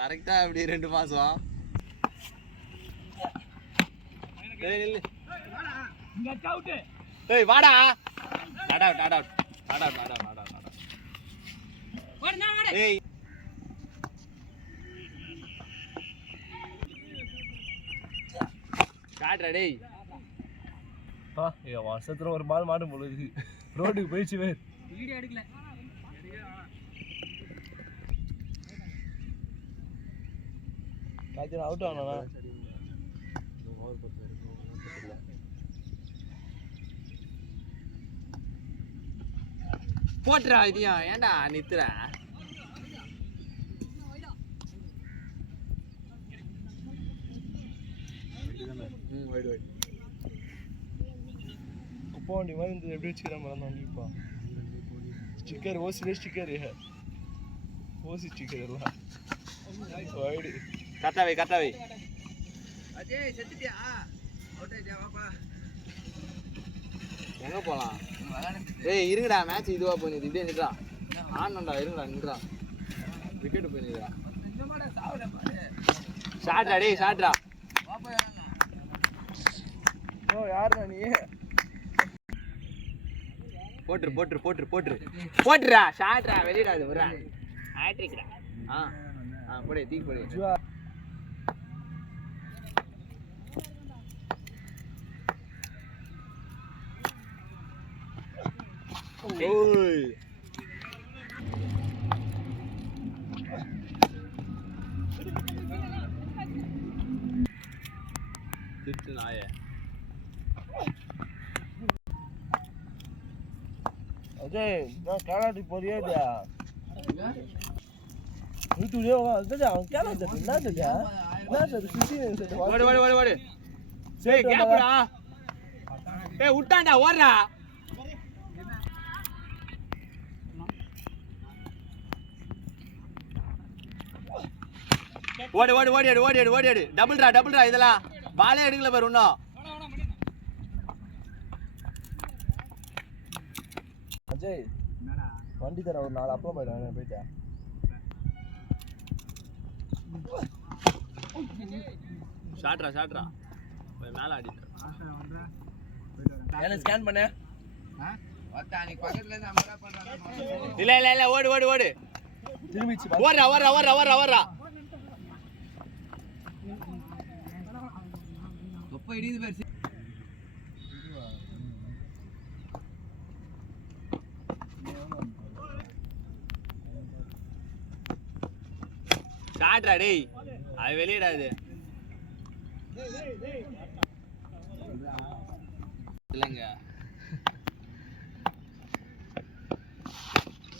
கரெக்டா அப்படி 2 மாசம். ஏய் நில்லு. இங்க அவுட். ஏய் வாடா. Not out. வாடா. ஏய் காட்றா டேய். வருஷத்துல ஒரு பால் மாட்டும் போல இருக்கு. ரோட்டுக்கு போயிடுச்சு வேறு. வீடியோ எடுக்கல. காய்ச்சல் அவுட் ஆனா போட்டுறா இதையா. ஏன்டா நித்துற? வைடு குப்பா வண்டி மாதிரி இருந்தது. எப்படி வச்சுக்கிறேன் மேடம் வண்டிப்பா. ஸ்டிக்கர் ஓசிலே ஸ்டிக்கர் ஓசி ஸ்டிக்கர் எல்லாம் வைடு. கரெக்டா வை. அஜய் செத்துட்டியா? அவுட் ஆயிட்டியா? வாப்பா. எங்க போலாம்? ஏய் இருங்கடா, மேட்ச் இதுவா போயிடுது. இப்படியே நின்றா. ஆனண்டா இருங்கடா. விக்கெட் போயிடுதுடா. ஷாட்ரா டேய், ஷாட்ரா. வாப்பா. ஓ யாருடா நீ? போட்டுறா. ஷாட்ரா வெளியடா. அது வரா. ஹேட்ரிக்டா. போடு தீ போடு. ஓய் திட்டு நாயே. அஜய் நான் காலாட்டி போறியா இல்லையா? வீட்டுலயே அவன் கேளாட்டி என்ன சார் ஓடு. சரி கேப்புடா. ஏய் விட்டான்டா, ஓடுறா. ஓடி. டபுள்ரா இதெல்லாம். பாலே எடுக்கல பாரு இன்னும். அஜய் வண்டி தர ஒரு 4 அப்பளம் போயிட்டேன். ஷாட்ரா மேல ஆடிட்டு. என்ன ஸ்கேன் பண்ணு. நீ பக்கத்துல இருந்து அமரா பண்றானே. இல்ல ஓடு. திரும்பிச்சு ஓடுறா. தொப்ப இடிது பேர். ஷாட்ரா டேய். அது வெளியடாது. இல்லங்க.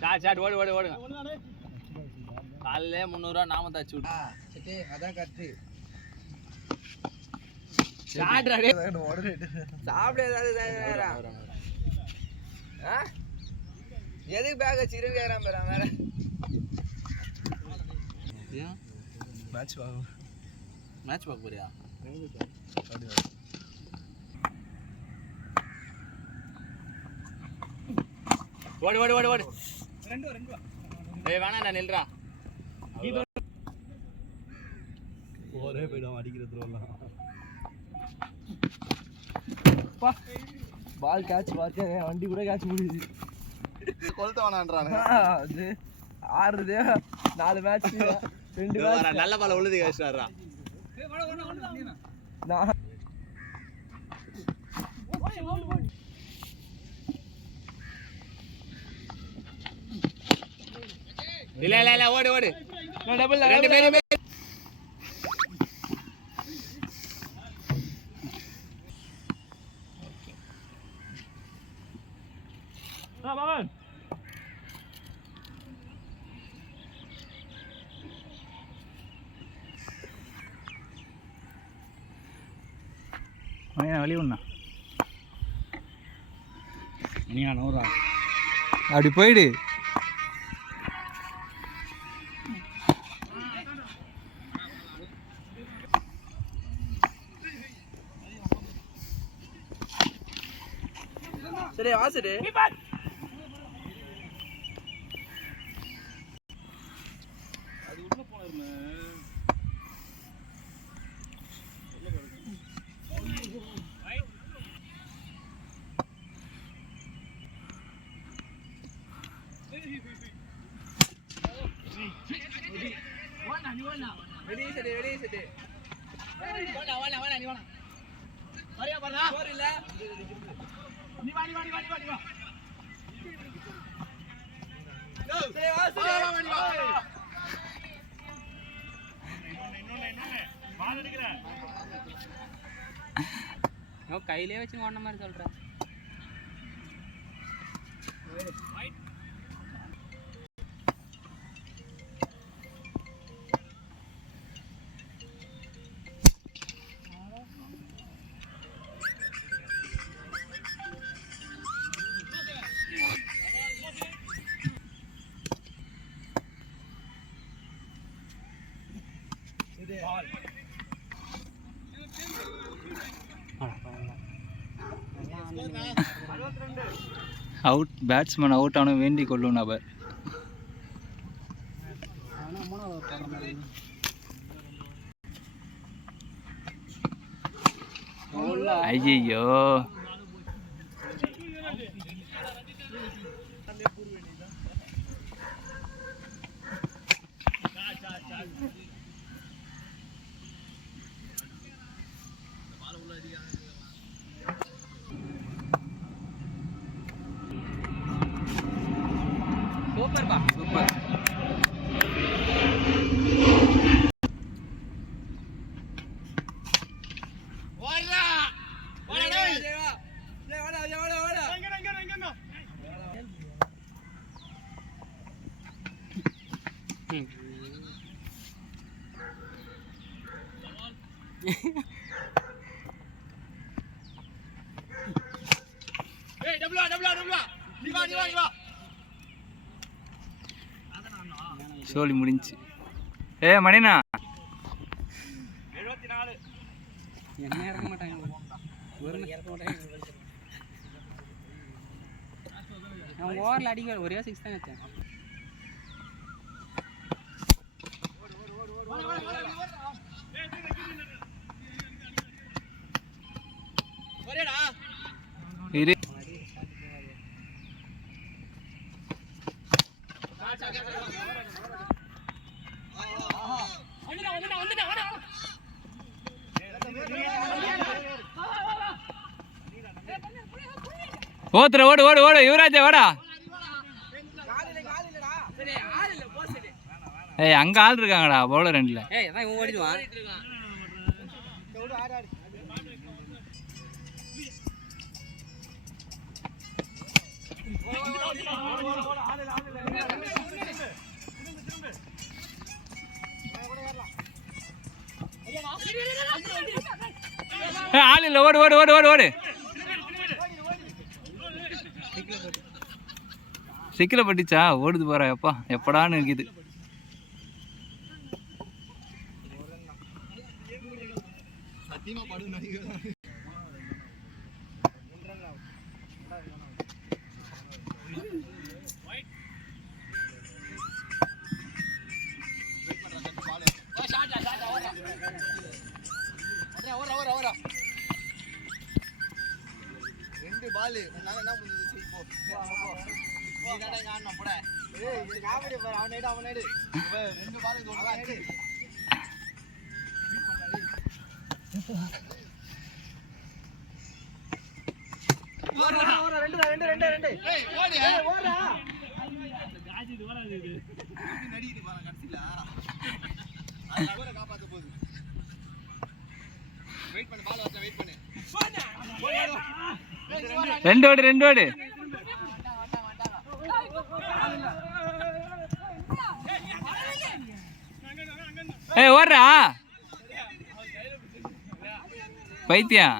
ஷாட் ஓடுங்க. காலையிலே 300 ரூபா நாம தாச்சு விட்டு. சரி அதான் கரெக்ட். ஷாட்ரா டேய். சாப்பிட ஏதாவது எதுக்கு பேக் வச்சுக்கிறேன்னு கேட்குறான் பேரா வேற. மேட்ச் பார்க்க போறியா? ஓடு. ஏய் வேணாம்டா, நில்றா. ஒரே போய்டும் அடிக்கிறதுலாம். பால் கேட்ச் பார்த்தேன், வண்டி கூட கேட்ச் முடியுது. கொளுத்த வேணான்றானே. அது ஆறுது 4 மேட்ச் 2 மேட்ச் நல்ல பால் உழுது கேச்சாரா. நான் இல்ல ஓடு. டபுள் 2 பேரும் Vamos. வழி ஒண்ணா நீ நூறா அப்படி போயிடு. சரி வாசடு அது உள்ள போனது ரெடி செட் ஸ்கோர் இல்ல கையிலே வச்சு ஓடின மாதிரி சொல்றேன். அவுட் பேட்ஸ்மேன் அவுட் ஆன வேண்டி கொள்ளும் நபர். ஐயோ சூப்பர்ப்பா சூப்பர். சோலி முடிஞ்சு. மணினா என்ன இறக்க மாட்டாங்க, அவன் ஓவரில் அடிக்க ஒரே 6 தான் வச்சேன். இரு ஓத்துற ஓடு ஓடு ஓடு யுவராஜா வாடா. அங்க ஆள் இருக்காங்கடா பவுலர் ரெண்டுல. இவன் ஓடிடுவான். ஆள் இல்ல ஓடு ஓடு ஓடு ஓடு ஓடு. சிக்கில பட்டுச்சா ஓடுது போற எப்பா எப்படான்னு இருக்குது. ரெண்டு பால் என்ன முடிஞ்சது ரெண்டு பாலுக்கு காப்பாத்த போகுது. வெயிட் பண்ணு, பால் வச்சா வெயிட் பண்ணு. ரெண்டு ஓடு ரெண்டு ஓடு. ஓடுறா பைத்தியம்.